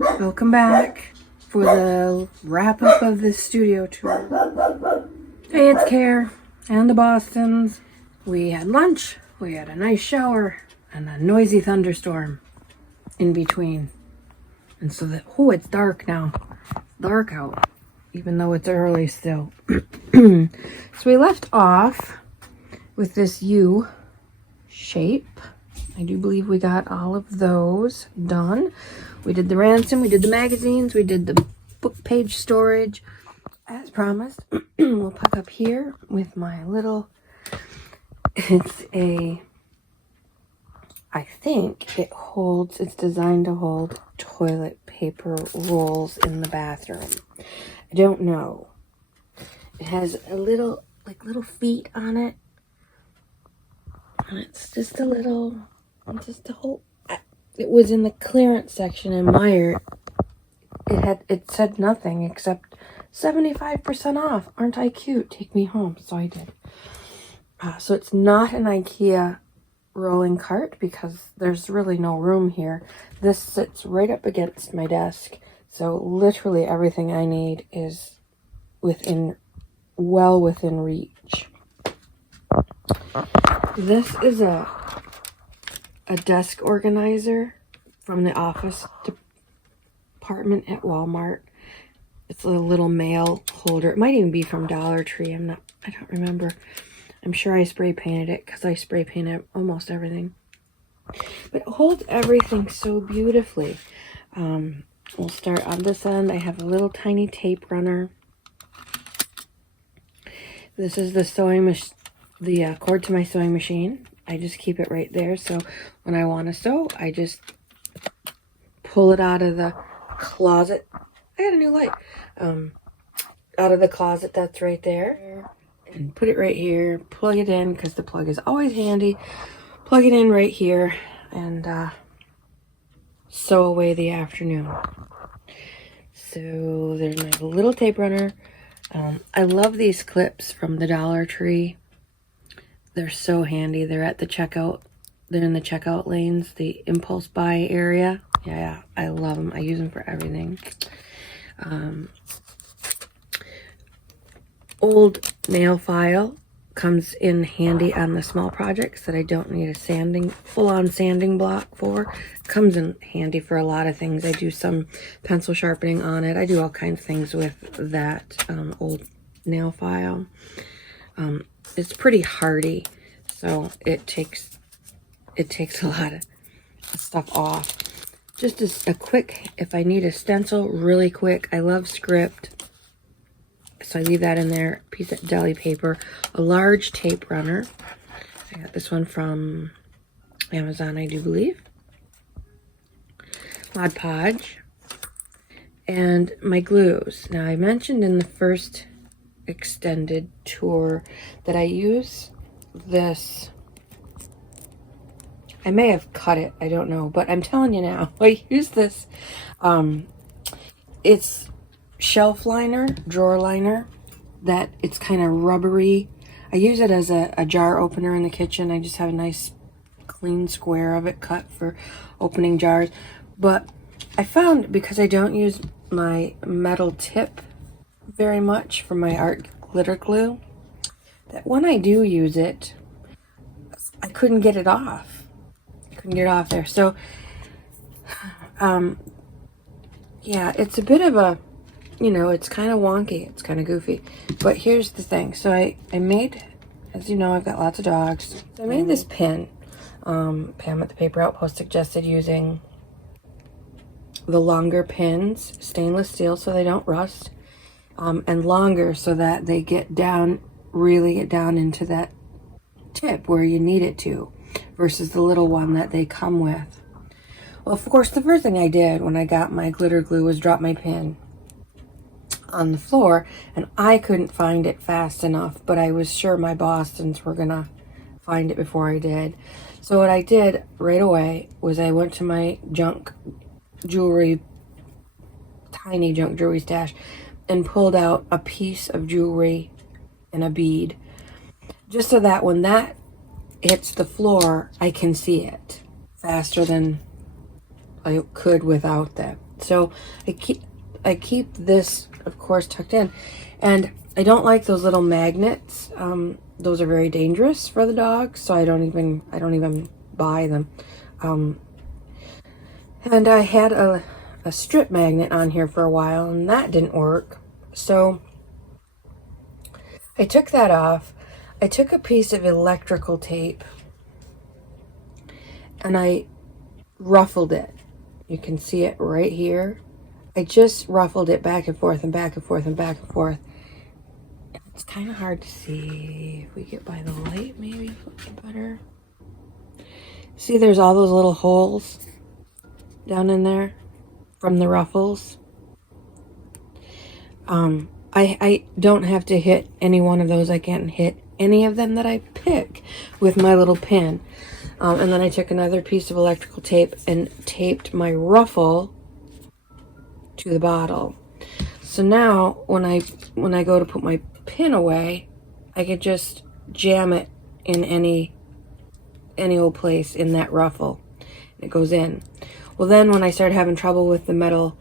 Welcome back for the wrap-up of this studio tour. Hey, it's Care and the Bostons. We had lunch, we had a nice shower, and a noisy thunderstorm in between. And so that, oh, it's dark now. It's dark out, even though it's early still. So we left off with this U shape. I do believe we got all of those done. We did the ransom, we did the magazines, we did the book page storage, as promised. We'll pick up here with my little, I think it's designed to hold toilet paper rolls in the bathroom. I don't know. It has a little, little feet on it. And it's just a whole, it was in the clearance section in Meijer. It said nothing except 75% off. Aren't I cute? Take me home. So I did. So it's not an IKEA rolling cart because there's really no room here. This sits right up against my desk. So literally everything I need is well within reach. This is a desk organizer from the office department at Walmart. It's a little mail holder. It might even be from Dollar Tree. I don't remember. I'm sure I spray painted it because I spray painted almost everything. But it holds everything so beautifully. We'll start on this end. I have a little tiny tape runner. This is the the cord to my sewing machine. I just keep it right there, so when I want to sew, I just pull it out of the closet. I got a new light. Out of the closet that's right there, and put it right here. Plug it in because the plug is always handy. Plug it in right here and sew away the afternoon. So there's my little tape runner. I love these clips from the Dollar Tree. They're so handy. They're at the checkout. They're in the checkout lanes, the impulse buy area. Yeah, I love them. I use them for everything. Old nail file comes in handy on the small projects that I don't need a full-on sanding block for. Comes in handy for a lot of things. I do some pencil sharpening on it. I do all kinds of things with that old nail file. It's pretty hardy, so it takes a lot of stuff off. Just a quick, if I need a stencil really quick, I love script, so I leave that in there. Piece of deli paper, a large tape runner. I got this one from Amazon, I do believe. Mod Podge, and my glues. Now I mentioned in the first extended tour that I use this. I may have cut it, I don't know, but I'm telling you now, I use this. It's shelf liner, drawer liner, that it's kind of rubbery. I use it as a jar opener in the kitchen. I just have a nice clean square of it cut for opening jars. But I found, because I don't use my metal tip very much for my art glitter glue, that when I do use it, I couldn't get it off. There. So, yeah, it's a bit of a, it's kind of wonky. It's kind of goofy. But here's the thing. So I made, as you know, I've got lots of dogs. So I made this pin. Pam at the Paper Outpost suggested using the longer pins, stainless steel, so they don't rust. And longer so that they really get down into that tip where you need it to, versus the little one that they come with. Well, of course, the first thing I did when I got my glitter glue was drop my pin on the floor, and I couldn't find it fast enough, but I was sure my Bostons were gonna find it before I did. So what I did right away was I went to my tiny junk jewelry stash, and pulled out a piece of jewelry and a bead, just so that when that hits the floor, I can see it faster than I could without that So I keep this, of course, tucked in. And I don't like those little magnets. Those are very dangerous for the dogs, so I don't even buy them. And I had a strip magnet on here for a while, and that didn't work. So I took that off. I took a piece of electrical tape and I ruffled it. You can see it right here. I just ruffled it back and forth and back and forth and back and forth. It's kind of hard to see. If we get by the light, maybe it looks better. See, there's all those little holes down in there from the ruffles. I don't have to hit any one of those. I can't hit any of them that I pick with my little pin. And then I took another piece of electrical tape and taped my ruffle to the bottle. So now when I go to put my pin away, I could just jam it in any old place in that ruffle. It goes in. Well, then when I started having trouble with the metal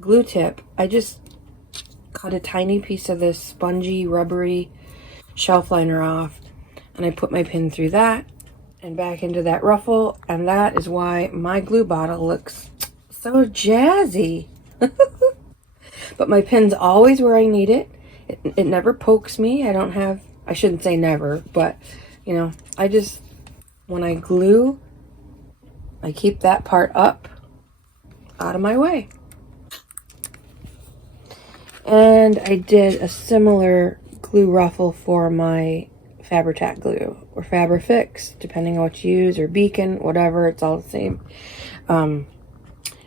glue tip, I just cut a tiny piece of this spongy, rubbery shelf liner off, and I put my pin through that and back into that ruffle, and that is why my glue bottle looks so jazzy. But my pin's always where I need it. It never pokes me. I shouldn't say never, but you know, when I glue, I keep that part up out of my way. And I did a similar glue ruffle for my Fabri-Tac glue or Fabri-Fix, depending on what you use, or Beacon, whatever, it's all the same.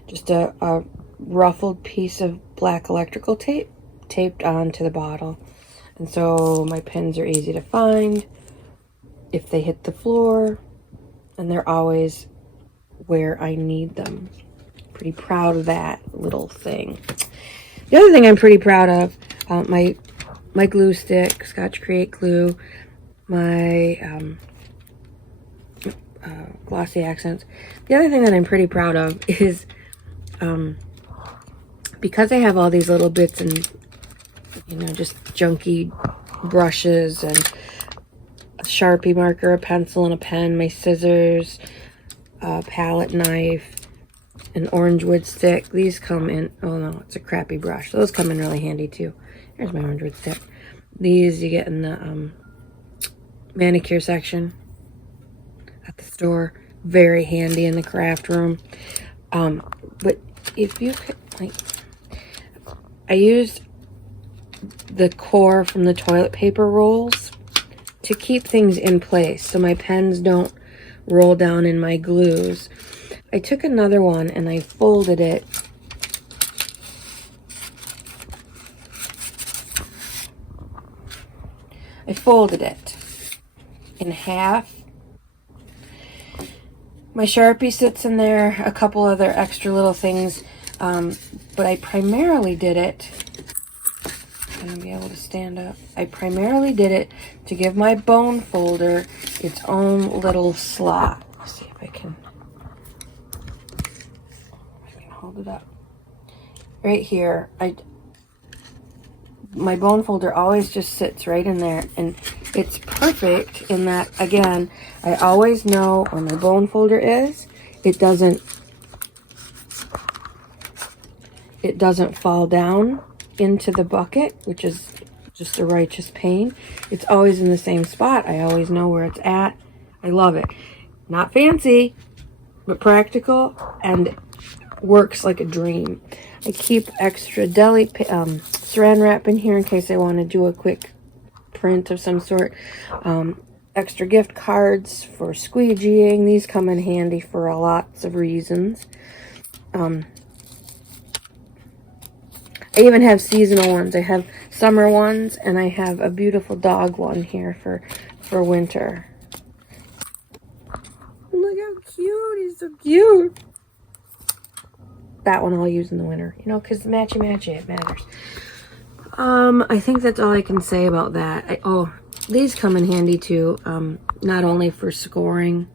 Just a ruffled piece of black electrical tape taped onto the bottle. And so my pins are easy to find if they hit the floor, and they're always where I need them. Pretty proud of that little thing. The other thing I'm pretty proud of, my glue stick, Scotch Create glue, my glossy accents. The other thing that I'm pretty proud of is because I have all these little bits and, you know, just junky brushes and a Sharpie marker, a pencil and a pen, my scissors, a palette knife, an orange wood stick. These come in, oh no, it's a crappy brush. Those come in really handy too. Here's my orange wood stick. These you get in the manicure section at the store. Very handy in the craft room. But if you could, like, I used the core from the toilet paper rolls to keep things in place so my pens don't roll down in my glues. I took another one and I folded it in half. My Sharpie sits in there, a couple other extra little things, but I primarily did it, I'm gonna be able to stand up. I primarily did it to give my bone folder its own little slot. Let's see if I can hold it up. Right here, my bone folder always just sits right in there, and it's perfect in that, again, I always know where my bone folder is. It doesn't fall down into the bucket, which is just a righteous pain. It's always in the same spot. I always know where it's at. I love it. Not fancy, but practical, and works like a dream. I keep extra deli saran wrap in here in case I want to do a quick print of some sort. Extra gift cards for squeegeeing. These come in handy for lots of reasons. I even have seasonal ones. I have summer ones, and I have a beautiful dog one here for winter. Look how cute. He's so cute. That one I'll use in the winter, you know, because matchy, it matters. I think that's all I can say about that. These come in handy too, not only for scoring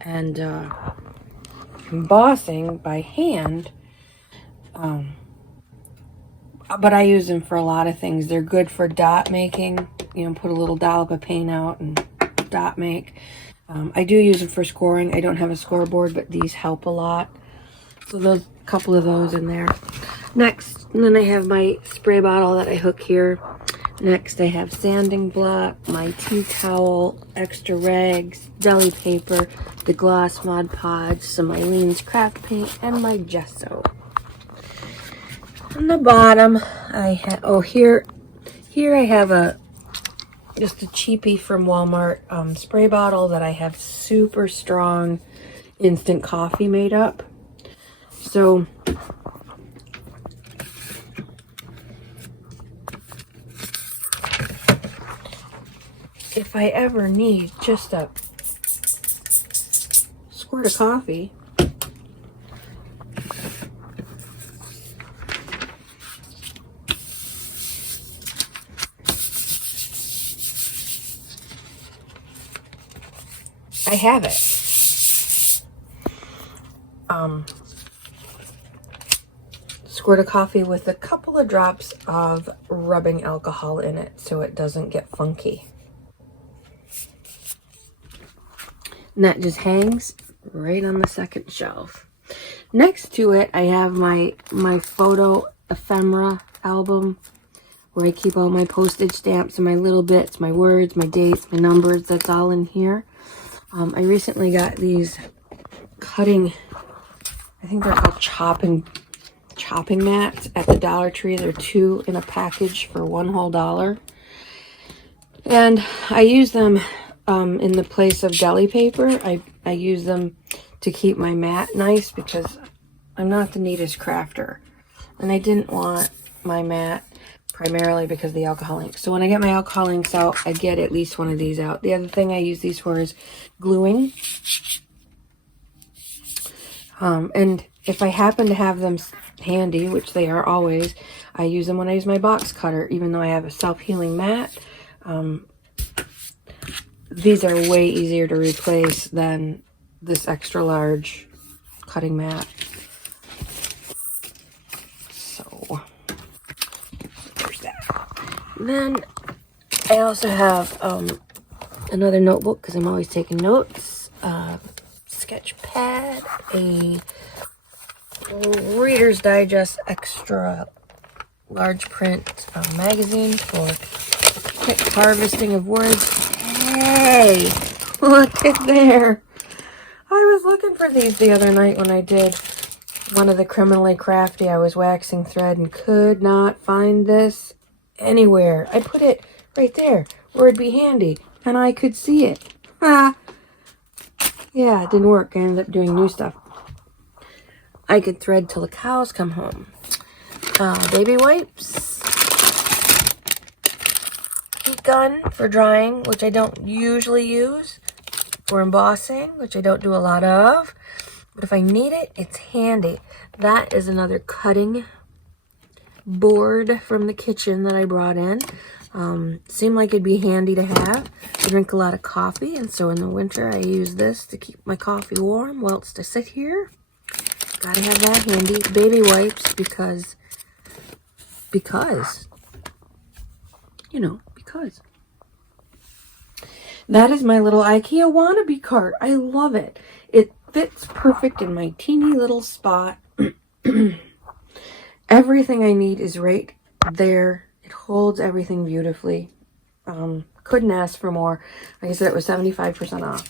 and embossing by hand, But I use them for a lot of things. They're good for dot making, you know, put a little dollop of paint out and dot make. I do use them for scoring. I don't have a scoreboard, but these help a lot. So those, a couple of those in there. Next, and then I have my spray bottle that I hook here. Next, I have sanding block, my tea towel, extra rags, deli paper, the gloss Mod Podge, some Eileen's craft paint, and my gesso. On the bottom, I have, oh, here I have just a cheapie from Walmart spray bottle that I have super strong instant coffee made up. So if I ever need just a squirt of coffee, I have it. Squirt of coffee with a couple of drops of rubbing alcohol in it so it doesn't get funky. And that just hangs right on the second shelf. Next to it, I have my photo ephemera album where I keep all my postage stamps and my little bits, my words, my dates, my numbers. That's all in here. I recently got these cutting, I think they're called chopping mats at the Dollar Tree. They're 2 in a package for $1 whole. And I use them in the place of deli paper. I use them to keep my mat nice because I'm not the neatest crafter. And I didn't want my mat primarily because of the alcohol inks. So when I get my alcohol inks out, I get at least one of these out. The other thing I use these for is gluing. And if I happen to have them handy, which they are always, I use them when I use my box cutter, even though I have a self-healing mat. These are way easier to replace than this extra large cutting mat. So there's that. And then I also have another notebook because I'm always taking notes. Sketch pad, a Reader's Digest extra large print magazine for quick harvesting of words. Hey, look at there. I was looking for these the other night when I did one of the Criminally Crafty. I was waxing thread and could not find this anywhere. I put it right there where it'd be handy and I could see it. Yeah, it didn't work. I ended up doing new stuff. I could thread till the cows come home. Baby wipes. Heat gun for drying, which I don't usually use. For embossing, which I don't do a lot of. But if I need it, it's handy. That is another cutting board from the kitchen that I brought in. Seemed like it'd be handy to have. I drink a lot of coffee, and so in the winter I use this to keep my coffee warm whilst I sit here. Gotta have that handy. Baby wipes because, you know, because. That is my little IKEA wannabe cart. I love it. It fits perfect in my teeny little spot. Everything I need is right there. It holds everything beautifully. Couldn't ask for more. Like I said, it was 75% off.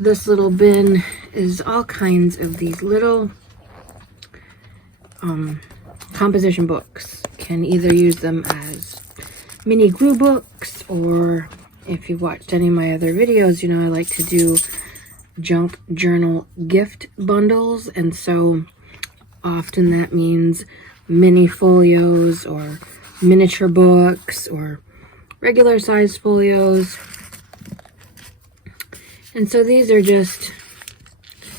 This little bin is all kinds of these little composition books. Can either use them as mini glue books, or if you've watched any of my other videos, you know I like to do junk journal gift bundles, and so often that means mini folios or miniature books or regular size folios. And so these are just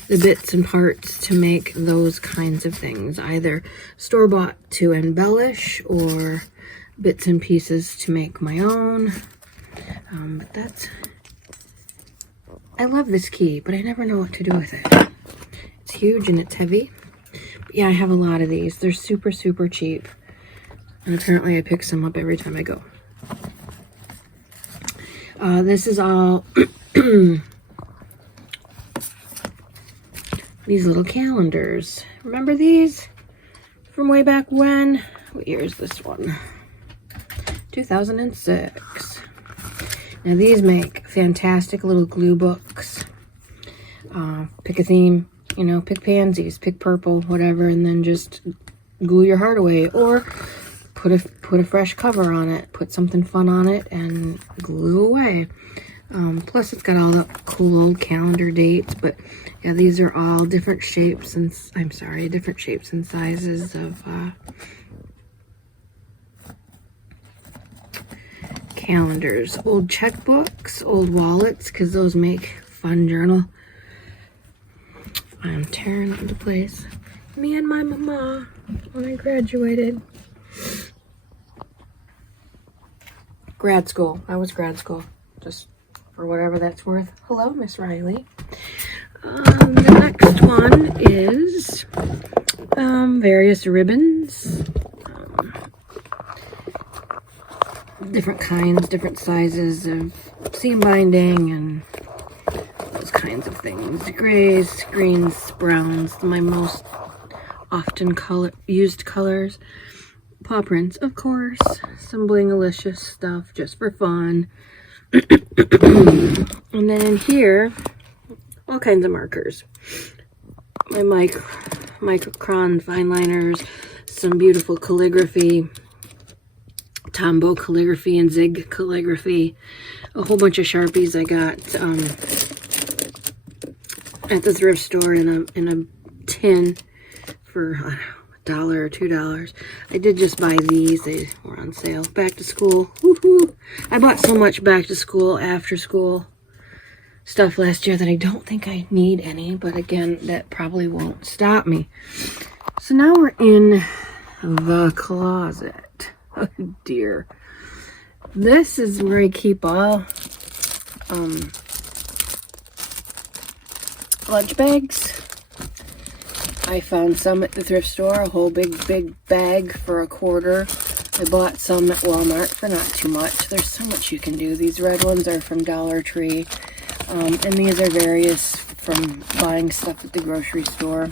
the bits and parts to make those kinds of things, either store-bought to embellish or bits and pieces to make my own. But that's, I love this key, but I never know what to do with it. It's huge and it's heavy. Yeah, I have a lot of these. They're super, super cheap. And apparently I pick some up every time I go. This is all these little calendars. Remember these from way back when? What year is this one? 2006. Now these make fantastic little glue books. Pick a theme, you know, pick pansies, pick purple, whatever, and then just glue your heart away, or put a fresh cover on it, put something fun on it, and glue away. Plus it's got all the cool old calendar dates, but yeah, these are all different shapes and, different shapes and sizes of calendars. Old checkbooks, old wallets, because those make fun journal. I'm tearing it into place. Me and my mama when I graduated. Grad school. I was grad school. Just for whatever that's worth. Hello, Miss Riley. The next one is various ribbons. Different kinds, different sizes of seam binding and those kinds of things. Grays, greens, browns, my most often used colors. Paw prints, of course. Some bling-alicious stuff just for fun. And then in here, all kinds of markers. My micron fine liners, some beautiful calligraphy, Tombow calligraphy and Zig calligraphy, a whole bunch of Sharpies I got at the thrift store in a tin for $1 or $2. I did just buy these. They were on sale. Back to school. Woohoo! I bought so much back to school, after school stuff last year that I don't think I need any, but again, that probably won't stop me. So now we're in the closet. Oh dear. This is where I keep all lunch bags. I found some at the thrift store, a whole big bag for $1. I bought some at Walmart for not too much. There's so much you can do. These red ones are from Dollar Tree, and these are various from buying stuff at the grocery store.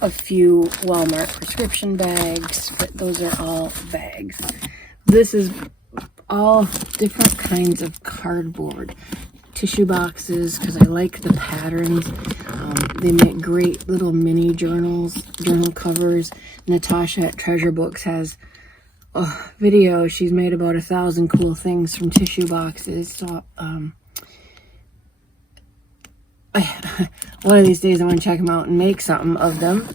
A few Walmart prescription bags, but those are all bags. This is all different kinds of cardboard. Tissue boxes, because I like the patterns. They make great little mini journal covers. Natasha at Treasure Books has a video. She's made about 1,000 cool things from tissue boxes. So one of these days I want to check them out and make something of them.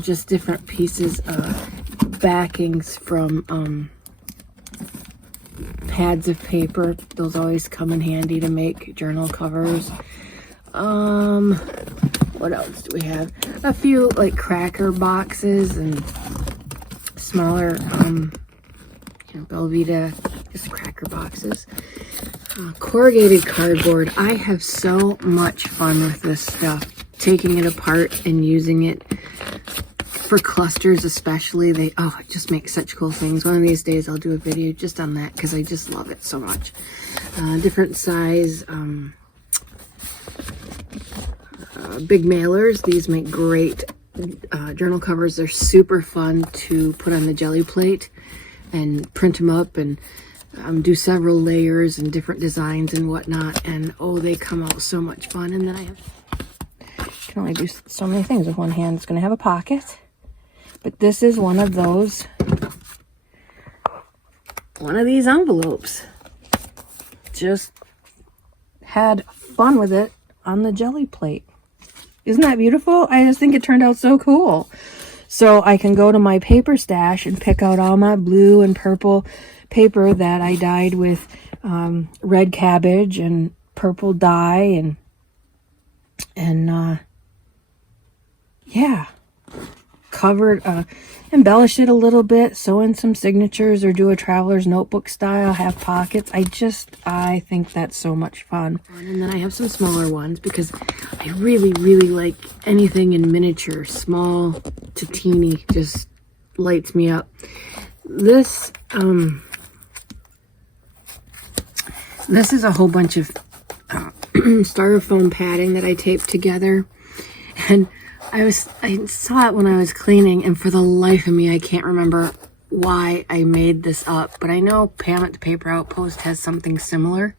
Just different pieces of backings from pads of paper. Those always come in handy to make journal covers. What else do we have? A few like cracker boxes and smaller Belvita, just cracker boxes. Corrugated cardboard. I have so much fun with this stuff, taking it apart and using it for clusters especially. It just makes such cool things. One of these days I'll do a video just on that because I just love it so much. Different size big mailers. These make great journal covers. They're super fun to put on the jelly plate and print them up and do several layers and different designs and whatnot, and they come out so much fun. And then I can only do so many things with one hand. It's going to have a pocket, but this is one of these envelopes. Just had fun with it on the jelly plate. Isn't that beautiful? I just think it turned out so cool. So I can go to my paper stash and pick out all my blue and purple paper that I dyed with red cabbage and purple dye and yeah, covered, embellish it a little bit, sew in some signatures or do a traveler's notebook style, have pockets. I think that's so much fun. And then I have some smaller ones because I really, really like anything in miniature, small to teeny, just lights me up. This is a whole bunch of styrofoam padding that I taped together, and I saw it when I was cleaning, and for the life of me I can't remember why I made this up, but I know Pam at the Paper Outpost has something similar.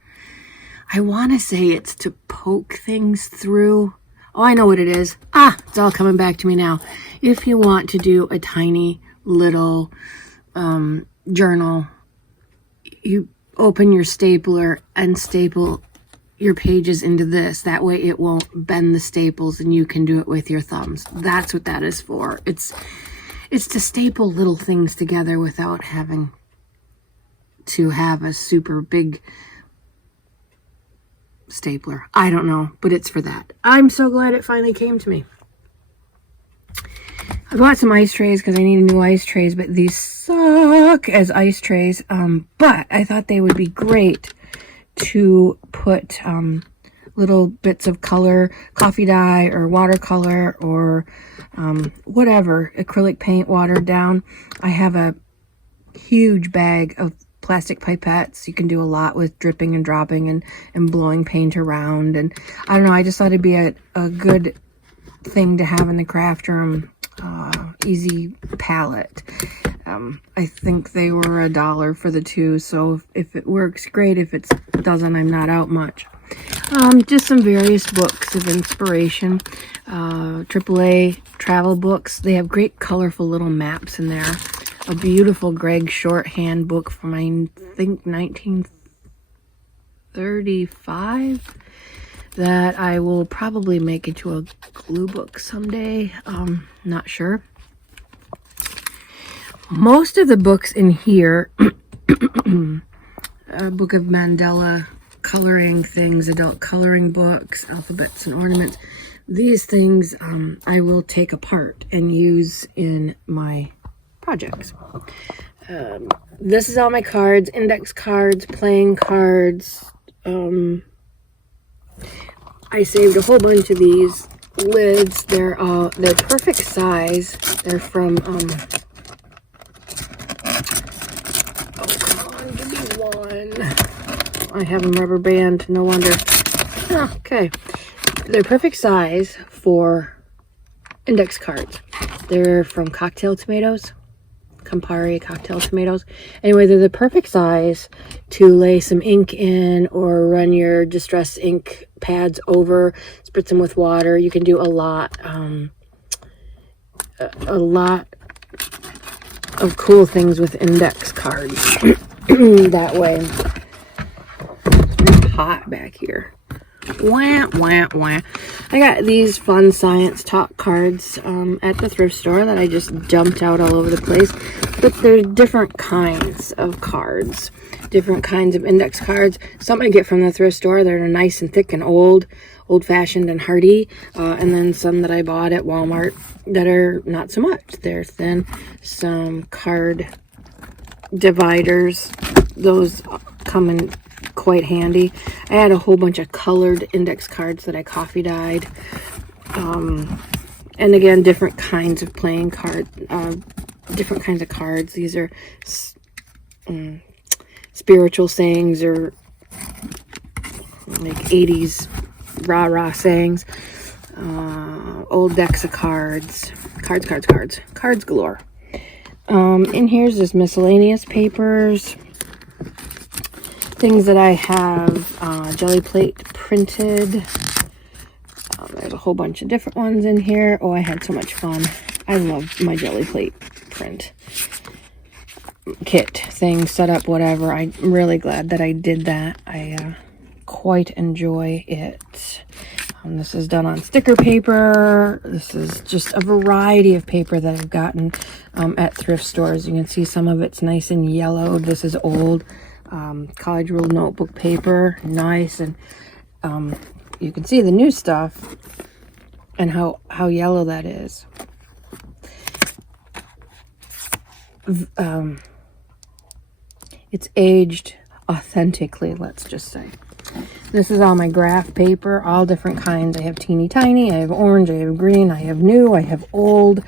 I want to say it's to poke things through. Oh, I know what it is. It's all coming back to me now. If you want to do a tiny little journal, you open your stapler and staple your pages into this. That way it won't bend the staples and you can do it with your thumbs. That's what that is for. It's to staple little things together without having to have a super big stapler. I don't know, but it's for that. I'm so glad it finally came to me. I bought some ice trays because I need new ice trays, but these suck as ice trays. But I thought they would be great to put little bits of color, coffee dye or watercolor or whatever, acrylic paint watered down. I have a huge bag of plastic pipettes. You can do a lot with dripping and dropping and blowing paint around. And I don't know, I just thought it'd be a good thing to have in the craft room. Easy palette. I think they were $1 for the two, so if it works, great. If it doesn't, I'm not out much. Just some various books of inspiration. AAA travel books. They have great colorful little maps in there. A beautiful Greg shorthand book from, I think, 1935 that I will probably make into a glue book someday. Not sure. Most of the books in here, a book of Mandela coloring things, adult coloring books, alphabets and ornaments. These things I will take apart and use in my projects. This is all my cards, index cards, playing cards. I saved a whole bunch of these lids. They're perfect size. They're from oh, come on, give me one. I have them rubber band, no wonder. Okay. They're perfect size for index cards. They're from Cocktail Tomatoes. Campari cocktail tomatoes. Anyway, they're the perfect size to lay some ink in or run your distress ink pads over, spritz them with water. You can do a lot of cool things with index cards that way. It's really hot back here. Wah, wah, wah. I got these fun science talk cards at the thrift store that I just dumped out all over the place. But there's different kinds of cards, different kinds of index cards. Some I get from the thrift store that are nice and thick and old-fashioned and hardy. And then some that I bought at Walmart that are not so much. They're thin. Some card dividers. Those come in quite handy. I had a whole bunch of colored index cards that I coffee dyed. And again, different kinds of playing cards, different kinds of cards. These are spiritual sayings or like 80s rah-rah sayings. Old decks of cards. Cards galore. In here's this miscellaneous papers. Things that I have jelly plate printed. There's a whole bunch of different ones in here. Oh, I had so much fun. I love my jelly plate print kit thing, setup, whatever. I'm really glad that I did that. I quite enjoy it. This is done on sticker paper. This is just a variety of paper that I've gotten at thrift stores. You can see some of it's nice and yellowed. This is old. College ruled notebook paper, nice, and you can see the new stuff and how yellow that is. it's aged authentically, let's just say. This is all my graph paper, all different kinds. I have teeny tiny, I have orange, I have green, I have new, I have old.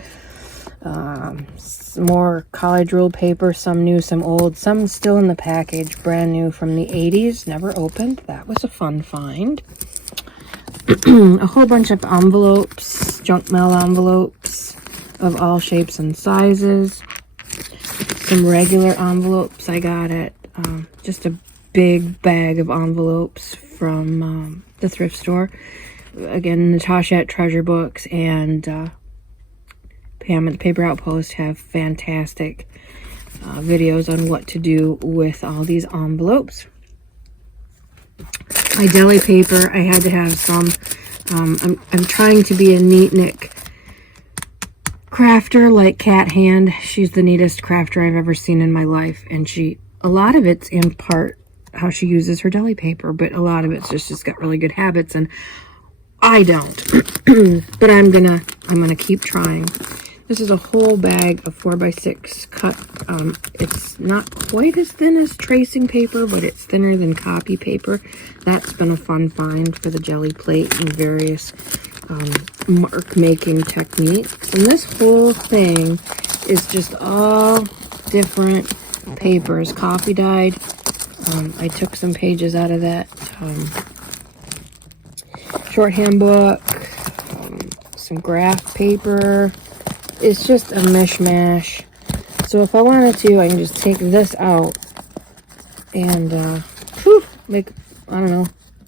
Some more college ruled paper, some new, some old, some still in the package, brand new from the 80s, never opened. That was a fun find. A whole bunch of envelopes, junk mail envelopes of all shapes and sizes. Some regular envelopes I got at just a big bag of envelopes from the thrift store. Again, Natasha at Treasure Books and Pam at the Paper Outpost have fantastic videos on what to do with all these envelopes. My deli paper, I had to have some. I'm trying to be a neat Nick crafter like Cat Hand. She's the neatest crafter I've ever seen in my life, and a lot of it's in part how she uses her deli paper, but a lot of it's just she's got really good habits, and I don't. But I'm gonna keep trying. This is a whole bag of 4x6 cut. It's not quite as thin as tracing paper, but it's thinner than copy paper. That's been a fun find for the jelly plate and various mark making techniques. And this whole thing is just all different papers, coffee dyed. I took some pages out of that shorthand book, some graph paper. It's just a mishmash. So if I wanted to, I can just take this out and make, I don't know,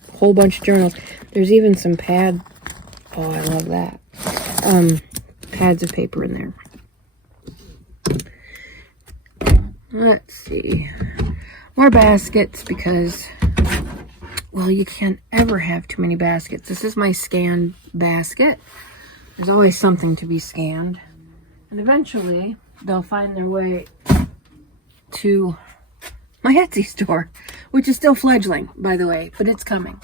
a whole bunch of journals. There's even some pad. Oh, I love that. Pads of paper in there. Let's see. More baskets because, well, you can't ever have too many baskets. This is my scanned basket. There's always something to be scanned. And eventually, they'll find their way to my Etsy store, which is still fledgling, by the way, but it's coming.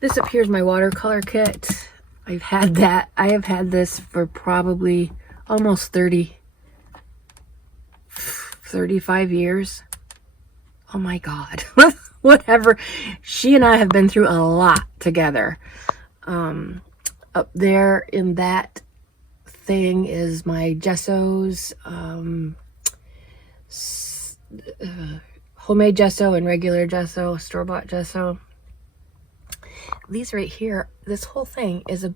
This up here is my watercolor kit. I've had that. I have had this for probably almost 35 years. Oh my God. Whatever. She and I have been through a lot together. Up there in that thing is my gessos, homemade gesso and regular gesso, store-bought gesso. These right here, this whole thing is a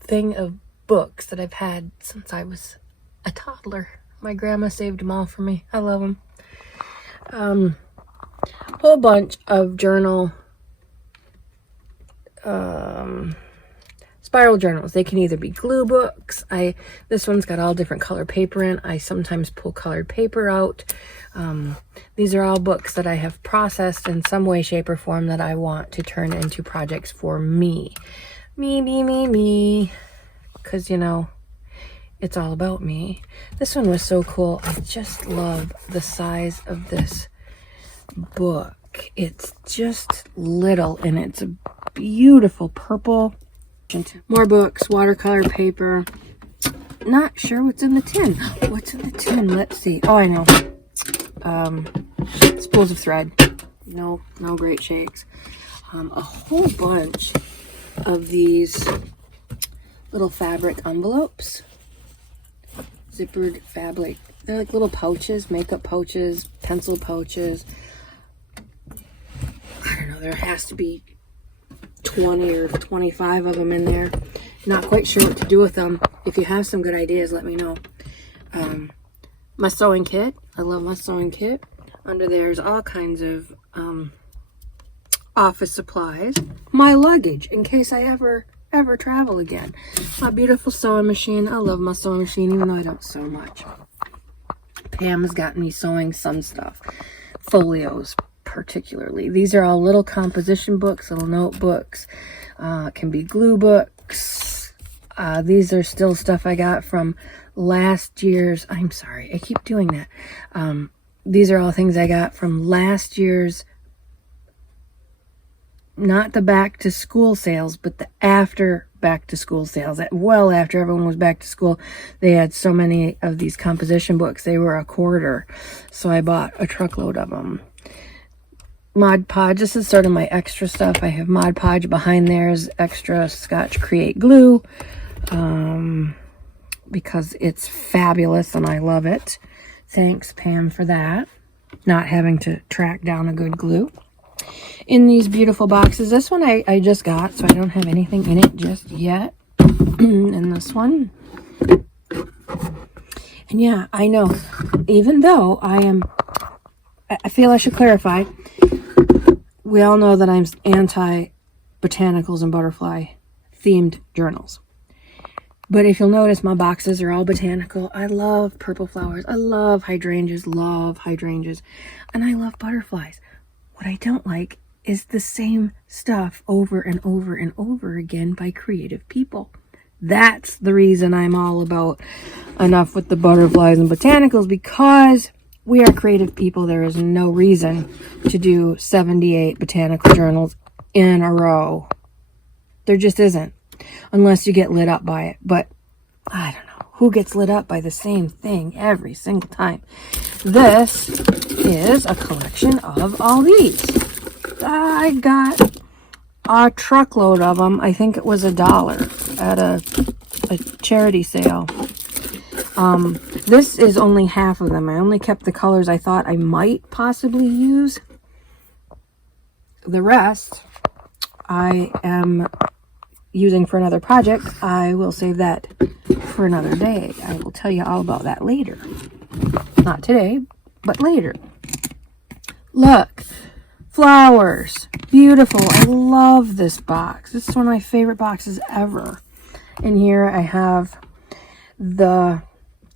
thing of books that I've had since I was a toddler. My grandma saved them all for me. I love them. Whole bunch of journal, spiral journals. They can either be glue books. This one's got all different color paper in. I sometimes pull colored paper out. These are all books that I have processed in some way, shape, or form that I want to turn into projects for me. Me. Because, you know, it's all about me. This one was so cool. I just love the size of this book. It's just little, and it's a beautiful purple. More books, watercolor paper. Not sure what's in the tin. What's in the tin? Let's see. Oh, I know. Spools of thread. No great shakes. A whole bunch of these little fabric envelopes. Zippered fabric. They're like little pouches, makeup pouches, pencil pouches. I don't know, there has to be 20 or 25 of them in there. Not quite sure what to do with them. If you have some good ideas, let me know. My sewing kit. I love my sewing kit. Under there's all kinds of office supplies. My luggage, in case I ever travel again. My beautiful sewing machine. I love my sewing machine, even though I don't sew much. Pam's got me sewing some stuff. Folios, particularly. These are all little composition books, little notebooks. Can be glue books. These are still stuff I got from last year's. I'm sorry, I keep doing that. These are all things I got from last year's, not the back to school sales, but the after back to school sales. Well, after everyone was back to school, they had so many of these composition books. They were $1/4. So I bought a truckload of them. Mod Podge, this is sort of my extra stuff. I have Mod Podge behind there's extra Scotch Create glue because it's fabulous and I love it. Thanks, Pam, for that. Not having to track down a good glue. In these beautiful boxes, this one I just got, so I don't have anything in it just yet. And this one. And yeah, I know, even though I feel I should clarify, we all know that I'm anti-botanicals and butterfly themed journals. But if you'll notice, my boxes are all botanical. I love purple flowers. I love hydrangeas, and I love butterflies. What I don't like is the same stuff over and over and over again by creative people. That's the reason I'm all about enough with the butterflies and botanicals, because we are creative people. There is no reason to do 78 botanical journals in a row. There just isn't. Unless you get lit up by it. But I don't know. Who gets lit up by the same thing every single time? This is a collection of all these. I got a truckload of them. I think it was $1 at a charity sale. This is only half of them. I only kept the colors I thought I might possibly use. The rest I am using for another project. I will save that for another day. I will tell you all about that later. Not today, but later. Look, flowers, beautiful. I love this box. This is one of my favorite boxes ever. In here I have the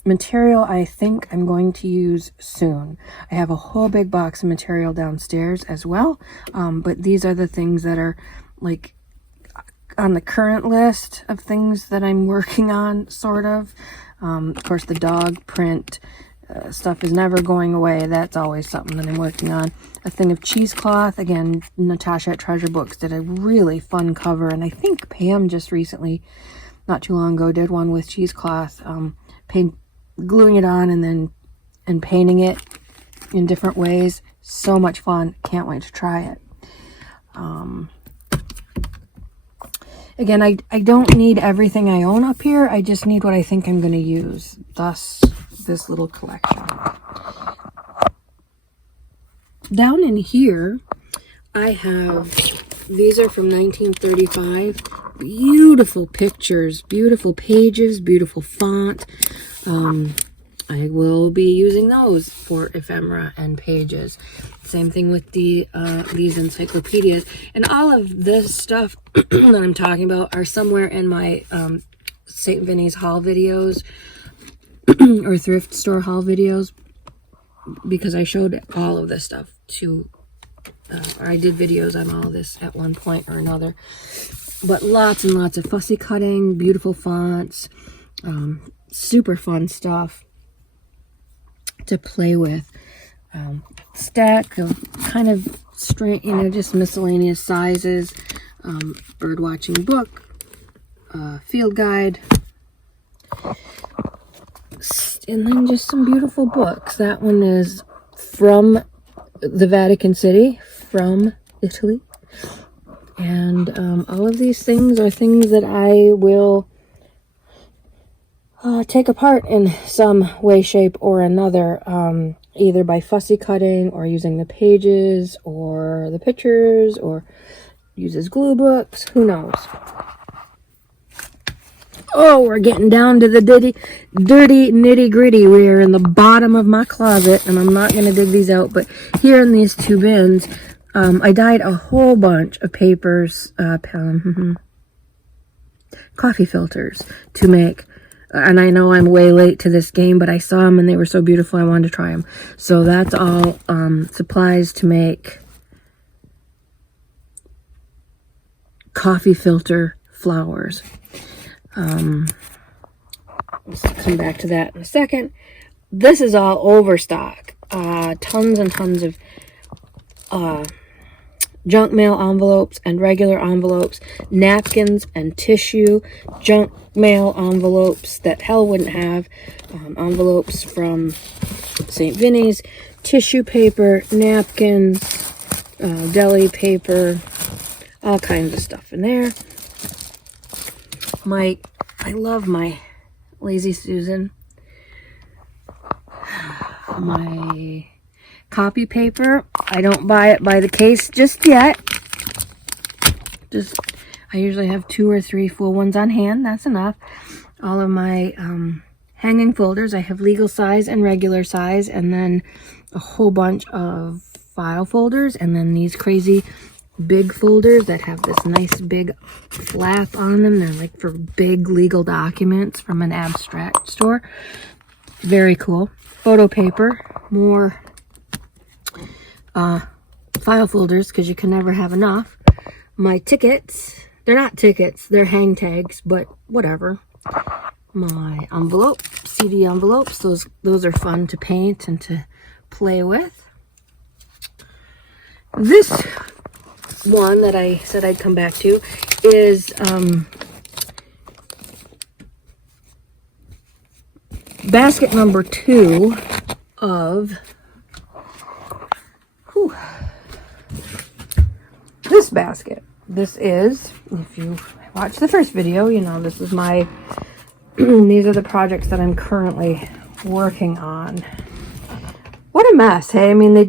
material I think I'm going to use soon. I have a whole big box of material downstairs as well, but these are the things that are like on the current list of things that I'm working on, sort of. Of course, the dog print stuff is never going away. That's always something that I'm working on. A thing of cheesecloth. Again, Natasha at Treasure Books did a really fun cover, and I think Pam just recently, not too long ago, did one with cheesecloth, gluing it on and painting it in different ways. So much fun. Can't wait to try it. Again, I don't need everything I own up here. I just need what I think I'm going to use. Thus, this little collection. Down in here, I have, these are from 1935. Beautiful pictures, beautiful pages, beautiful font. I will be using those for ephemera and pages. Same thing with the these encyclopedias. And all of this stuff that I'm talking about are somewhere in my St. Vinny's haul videos or thrift store haul videos, because I showed all of this stuff to, or I did videos on all of this at one point or another. But lots and lots of fussy cutting, beautiful fonts, super fun stuff to play with. Stack of kind of strange, just miscellaneous sizes. Bird watching book, field guide, and then just some beautiful books. That one is from the Vatican City, from Italy. And all of these things are things that I will take apart in some way, shape, or another, either by fussy cutting or using the pages or the pictures or uses glue books. Who knows? Oh, we're getting down to the dirty nitty gritty. We're in the bottom of my closet, and I'm not going to dig these out, but here in these two bins, I dyed a whole bunch of papers, coffee filters to make. And I know I'm way late to this game, but I saw them and they were so beautiful I wanted to try them. So that's all supplies to make coffee filter flowers. Let's come back to that in a second. This is all overstock. Tons and tons of junk mail envelopes and regular envelopes, napkins and tissue, junk mail envelopes that hell wouldn't have, envelopes from St. Vinny's, tissue paper, napkins, deli paper, all kinds of stuff in there. I love my Lazy Susan. My copy paper. I don't buy it by the case just yet. I usually have 2 or 3 full ones on hand. That's enough. All of my hanging folders. I have legal size and regular size, and then a whole bunch of file folders, and then these crazy big folders that have this nice big flap on them. They're like for big legal documents from an abstract store. Very cool. Photo paper, more file folders because you can never have enough. My tickets, they're not tickets, they're hang tags, but whatever. My envelope, CD envelopes, those are fun to paint and to play with. This one that I said I'd come back to is basket number 2 of this basket. This is, if you watched the first video, you know this is my these are the projects that I'm currently working on. What a mess, hey? I mean, they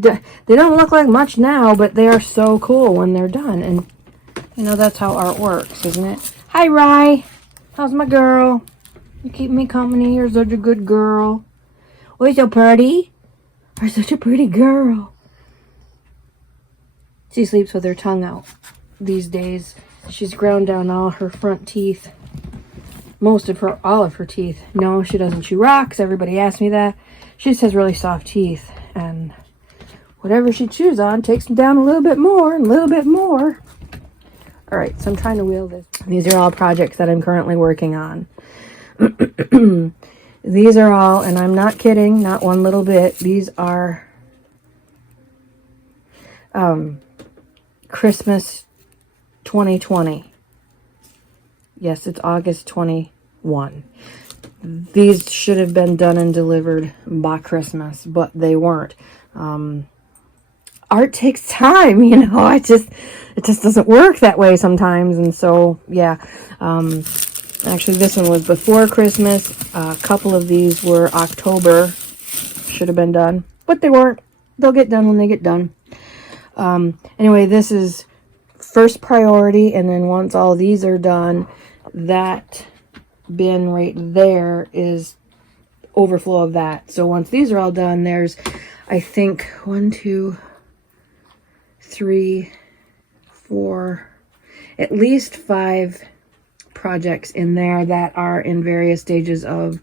don't look like much now, but they are so cool when they're done. And, you know, that's how art works, isn't it? Hi, Rye. How's my girl? You keep me company. You're such a good girl. Oh, you're so pretty. You're such a pretty girl. She sleeps with her tongue out these days. She's ground down all her front teeth. All of her teeth. No, she doesn't chew rocks. Everybody asks me that. She just has really soft teeth, and whatever she chews on takes them down a little bit more and a little bit more. All right, so I'm trying to wheel this. These are all projects that I'm currently working on. These are all, and I'm not kidding, not one little bit. These are Christmas 2020. Yes, it's August 21. These should have been done and delivered by Christmas, but they weren't. Art takes time, you know. It just doesn't work that way sometimes, and so yeah. Actually, this one was before Christmas. A couple of these were October. Should have been done, but they weren't. They'll get done when they get done. Anyway, this is first priority, and then once all these are done, that bin right there is overflow of that. So once these are all done, there's, I think, 1, 2, 3, 4, at least 5 projects in there that are in various stages of,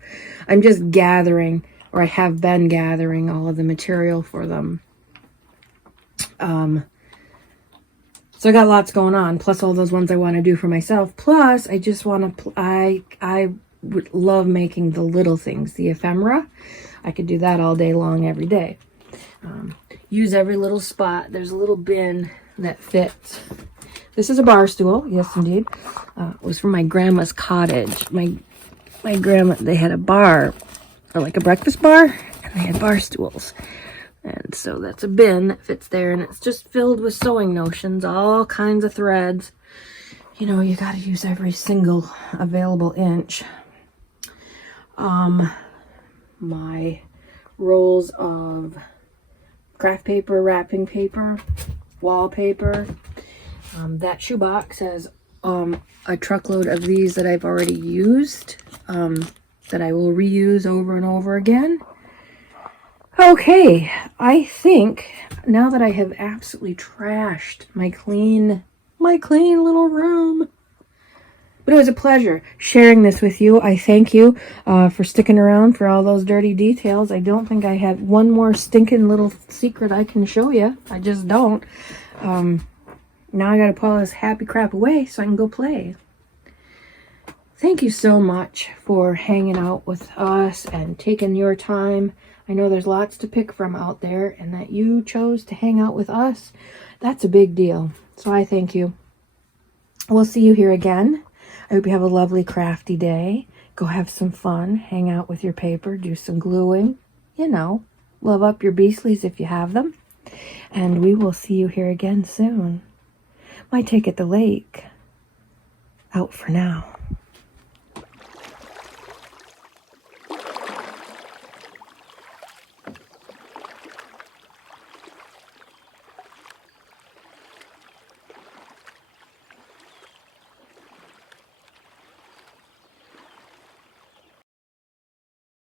I'm just gathering, or I have been gathering all of the material for them. So I got lots going on, plus all those ones I want to do for myself. Plus, I just want to, I would love making the little things, the ephemera. I could do that all day long, every day. Use every little spot. There's a little bin that fits. This is a bar stool. Yes, indeed. It was from my grandma's cottage. My grandma, they had a bar, or like a breakfast bar, and they had bar stools. And so that's a bin that fits there, and it's just filled with sewing notions, all kinds of threads. You know, you got to use every single available inch. My rolls of craft paper, wrapping paper, wallpaper. That shoebox has a truckload of these that I've already used, that I will reuse over and over again. Okay, I think now that I have absolutely trashed my clean little room, but it was a pleasure sharing this with you. I thank you for sticking around for all those dirty details. I don't think I have one more stinking little secret I can show you. I just don't. Now I gotta put all this happy crap away so I can go play. Thank you so much for hanging out with us and taking your time. I know there's lots to pick from out there, and that you chose to hang out with us, that's a big deal. So I thank you. We'll see you here again. I hope you have a lovely crafty day. Go have some fun. Hang out with your paper. Do some gluing. You know, love up your beastlies if you have them. And we will see you here again soon. My take at the lake. Out for now.